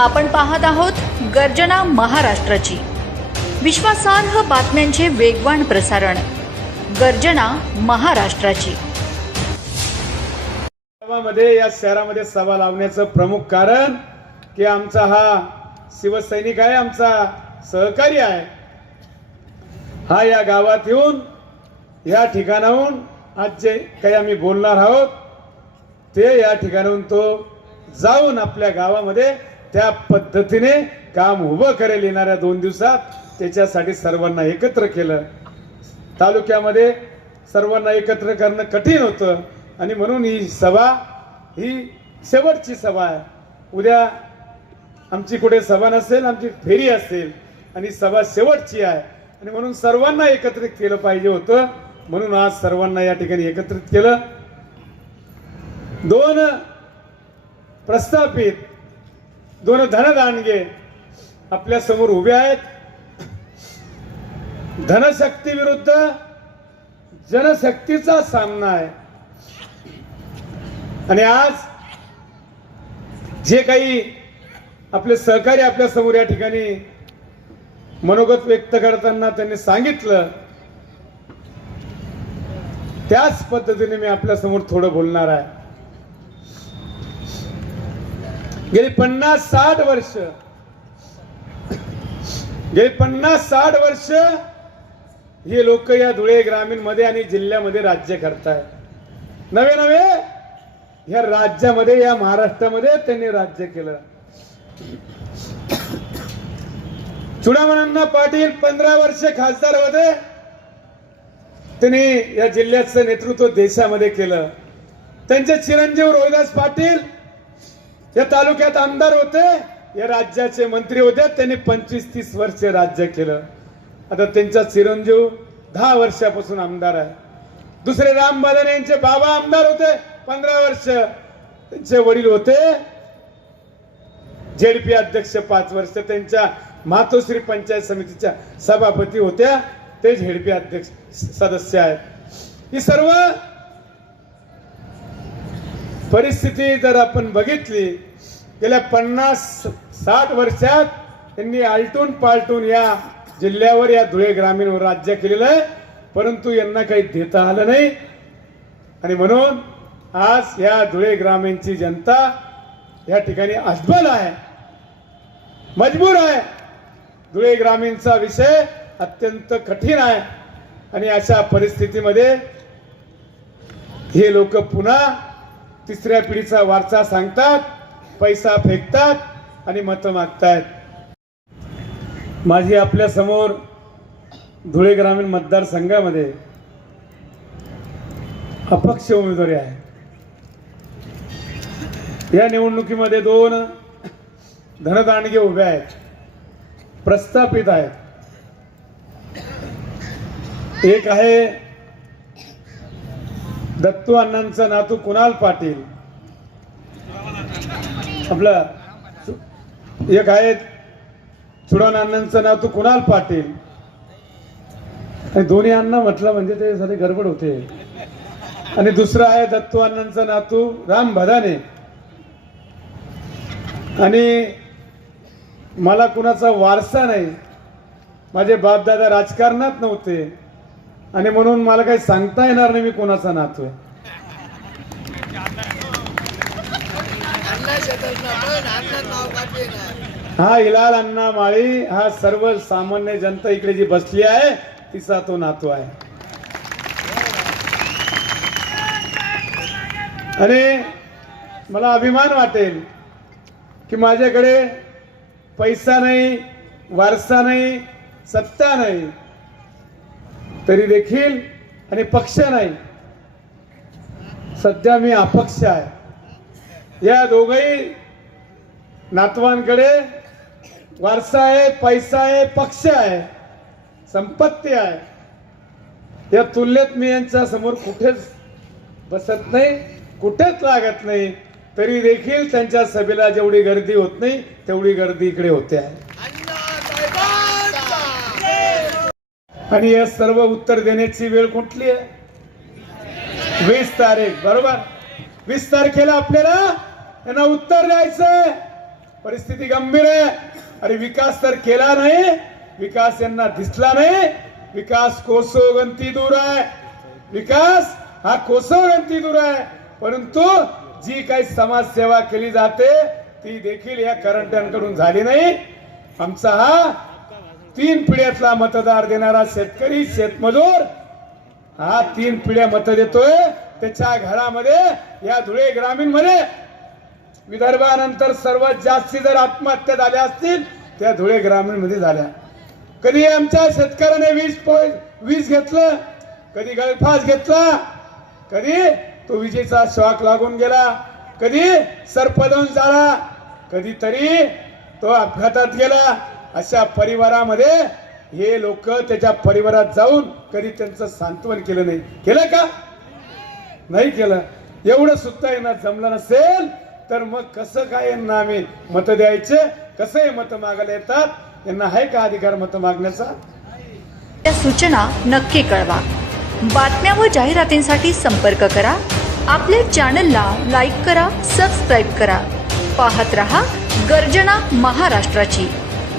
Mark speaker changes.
Speaker 1: आपण पाहत आहोत गर्जना महाराष्ट्राची. विश्वासार्ह बातम्यांचे वेगवान प्रसारण. गर्जना महाराष्ट्राची.
Speaker 2: गावामध्ये या शहरामध्ये सभा लावण्याचं प्रमुख कारण की आमचा हा शिवसैनिक आहे आमचा सहकारी आहे. हा या गावात येऊन या ठिकाणाहून आज जे काही आम्ही बोलणार आहोत ते या ठिकाणाहून तो जाऊन आपल्या गावामध्ये त्या पद्धतीने काम उभं करेल येणाऱ्या दोन दिवसात. त्याच्यासाठी सर्वांना एकत्र केलं. तालुक्यामध्ये सर्वांना एकत्र करणं कठीण होतं. आणि म्हणून ही सभा ही शेवटची सभा आहे. उद्या आमची कुठे सभा नसेल आमची फेरी असेल. आणि सभा शेवटची आहे. आणि म्हणून सर्वांना एकत्रित केलं पाहिजे होतं. म्हणून आज सर्वांना या ठिकाणी एकत्रित केलं. दोन प्रस्थापित दोन धनदांडगे आपल्यासमोर उभे आहेत. धनशक्ती विरुद्ध जनशक्तीचा सामना आहे. आणि आज जे काही आपले सहकारी आपल्यासमोर या ठिकाणी मनोगत व्यक्त करताना त्यांनी सांगितलं त्याच पद्धतीने मी आपल्यासमोर थोडं बोलणार आहे. गेली पन्नास साठ वर्ष. गेली पन्नास साठ वर्ष हे लोक या धुळे ग्रामीणमध्ये आणि जिल्ह्यामध्ये राज्य करतायत नवे नवे या राज्यामध्ये या महाराष्ट्रामध्ये त्यांनी राज्य केलं. चुडामणा पाटील पंधरा वर्ष खासदार होते. त्यांनी या जिल्ह्याचं नेतृत्व देशामध्ये केलं. त्यांचे चिरंजीव रोहिदास पाटील या तालुक्यात आमदार होते या राज्याचे मंत्री होते त्यांनी पंचवीस तीस वर्ष राज्य केलं. आता त्यांचा चिरंजीव दहा वर्षापासून आमदार आहे. दुसरे राम बदन यांचे बाबा आमदार होते पंधरा वर्ष त्यांचे वडील होते. जेडपी अध्यक्ष पाच वर्ष त्यांच्या मातोश्री पंचायत समितीच्या सभापती होत्या. ते झेडपी अध्यक्ष सदस्य आहेत. ही सर्व परिस्थिती जर आपण बघितली गेल्या पन्नास साठ वर्षात त्यांनी आलटून पालटून या जिल्ह्यावर या धुळे ग्रामीणवर राज्य केलेलं आहे. परंतु यांना काही देता आलं नाही. आणि म्हणून आज या धुळे ग्रामीणची जनता या ठिकाणी अस्बल आहे. मजबूर आहे. धुळे ग्रामीणचा विषय अत्यंत कठीण आहे. आणि अशा परिस्थितीमध्ये हे लोक पुन्हा तिसऱ्या पिढीचा वारसा सांगतात पैसा फेकतात आणि मतं मागतायत. माझी आपल्यासमोर धुळे ग्रामीण मतदारसंघामध्ये अपक्ष उमेदवारी आहे. या निवडणुकीमध्ये दोन धनदांडगे उभे आहेत प्रस्थापित आहेत. एक आहे दत्तू अण्णांचा नातू कुणाल पाटील? आपलं एक आहे चुडण अण्णांचं नातू कुणाल पाटील? आणि दोन्ही अण्णा म्हटलं म्हणजे ते सारे गडबड होते. आणि दुसरं आहे दत्तू अण्णांचा नातू राम भदाने. आणि मला कुणाचा वारसा नाही. माझे बापदादा राजकारणात नव्हते. आणि म्हणून मला काही सांगता येणार नाही मी कोणाचा नातू आहे. हा हिलाल अण्णा माळी हा सर्व सामान्य जनता इकडे जी बसली आहे तिचा तो नातू आहे. अरे मला अभिमान वाटेल की माझ्याकडे पैसा नाही वारसा नाही सत्ता नाही तरी देखील आणि पक्ष नाही. सध्या मी अपक्ष आहे. या दोघही नातवांकडे वारसा आहे पैसा आहे पक्ष आहे संपत्ती आहे. या तुलनेत मी यांच्या समोर कुठेच बसत नाही कुठेच लागत नाही. तरी देखील त्यांच्या सभेला जेवढी गर्दी होत नाही तेवढी गर्दी इकडे होते आहे. आणि या सर्व उत्तर देण्याची वेळ कुठली आहे? वीस तारीख बरोबर? वीस तारखेला आपल्याला यांना उत्तर द्यायचंय. परिस्थिती गंभीर आहे. अरे विकास तर केला नाही. विकास यांना दिसला नाही. विकास कोसोगंती दूर आहे. विकास हा कोसोगंती दूर आहे. परंतु जी काही समाजसेवा केली जाते ती देखील या करंट्यांकडून झाली नाही. आमचा हा तीन पिढ्यातला मतदार देणारा शेतकरी शेतमजूर हा तीन पिढ्या मत देतोय. त्याच्या घरामध्ये या धुळे ग्रामीणमध्ये विदर्भानंतर सर्वात जास्ती जर आत्महत्या झाल्या असतील त्या धुळे ग्रामीणमध्ये झाल्या. कधी आमच्या शेतकऱ्याने वीज वीज घेतलं कधी गळफास घेतला कधी तो विजेचा शॉक लागून गेला कधी सर्पदंश झाला कधीतरी तो अपघातात गेला. अशा परिवारामध्ये हे लोक त्याच्या परिवारात जाऊन कधी त्यांचं सांत्वन केलं नाही. केलं का? नाही केलं. एवढं सुद्धा यांना जमलं नसेल तर मग कसं काय यांना आम्ही मत द्यायचे? कसं हे मत मागायला येतात? यांना आहे का अधिकार मत मागण्याचा?
Speaker 1: त्या सूचना नक्की कळवा. बातम्या व जाहिरातींसाठी संपर्क करा. आपल्या चॅनलला लाईक करा सबस्क्राईब करा. पाहत रहा गर्जना महाराष्ट्राची.